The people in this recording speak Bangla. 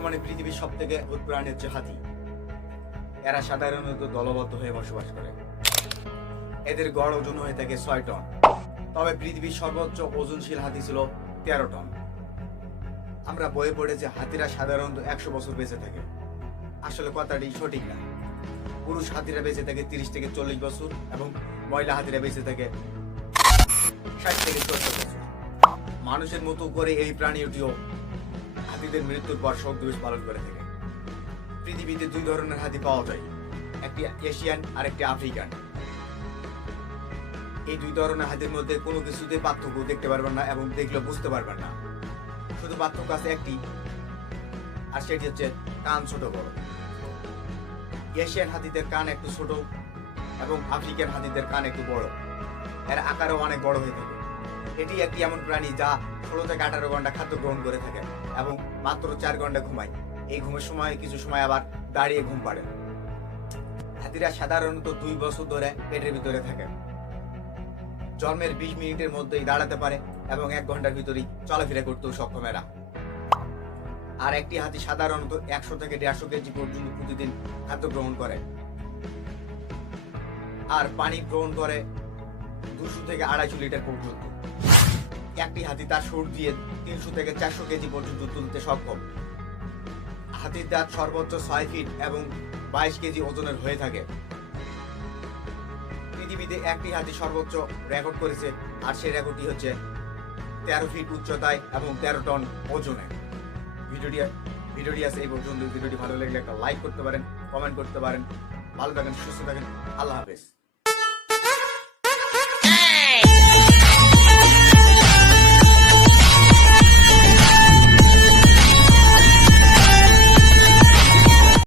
বর্তমানে পৃথিবীর সব থেকে অদ্ভুত প্রাণী হচ্ছে হাতি। এরা সাধারণত দলবদ্ধ হয়ে বসবাস করে। এদের গড় ওজন হয়ে থাকে 6 টন। তবে পৃথিবীর সর্বোচ্চ ওজনশীল হাতি ছিল 13 টন। আমরা বইয়ে পড়েছি হাতিরা সাধারণত 100 বছর বেঁচে থাকে। আসলে কথাটি সঠিক না। পুরুষ হাতিরা বেঁচে থাকে 30 থেকে 40 বছর এবং মহিলা হাতিরা বেঁচে থাকে 60 থেকে 70 বছর। মানুষের মতো করে এই প্রাণীটিও হাতিদের মৃত্যুর পর শোক দিবস পালন করে থাকে। পৃথিবীতে 2 ধরনের হাতি পাওয়া যায়, একটি এশিয়ান আর একটি আফ্রিকান। এই 2 ধরনের হাতির মধ্যে কোনো কিছুতে পার্থক্য দেখতে পারবেন না এবং দেখলে বুঝতে পারবেন না। শুধু পার্থক্য আছে একটি, আর সেটি হচ্ছে কান ছোট বড়। এশিয়ান হাতিদের কান একটু ছোট এবং আফ্রিকান হাতিদের কান একটু বড়। এর আকারও অনেক বড় হয়ে থাকে। এটি একটি এমন প্রাণী যা 16 থেকে 18 ঘন্টা খাদ্য গ্রহণ করে থাকে এবং মাত্র 4 ঘন্টা ঘুমায়। এই ঘুমের সময় কিছু সময় আবার দাঁড়িয়ে ঘুম পাড়ে। হাতিরা সাধারণত 2 বছর ধরে পেটের ভিতরে থাকে। জন্মের 20 মিনিটের মধ্যেই দাঁড়াতে পারে এবং 1 ঘন্টার ভিতরেই চলাফেরা করতেও সক্ষম এরা। আর একটি হাতি সাধারণত 100 থেকে 150 কেজি পর্যন্ত প্রতিদিন খাদ্য গ্রহণ করে আর পানি গ্রহণ করে 200 থেকে 250 লিটার পর্যন্ত। একটি হাতি তার সুর দিয়ে 300 থেকে 400 কেজি পর্যন্ত তুলতে সক্ষম। হাতির দাঁত সর্বোচ্চ 6 ফিট এবং 22 কেজি ওজনের হয়ে থাকে। পৃথিবীতে একটি হাতি সর্বোচ্চ রেকর্ড করেছে, আর সেই রেকর্ডটি হচ্ছে 13 ফিট উচ্চতায় এবং 13 টন ওজনে। ভিডিওটি আছে এই পর্যন্ত। ভিডিওটি ভালো লাগলে একটা লাইক করতে পারেন, কমেন্ট করতে পারেন। ভালো থাকেন, সুস্থ থাকেন। আল্লাহ হাফেজ।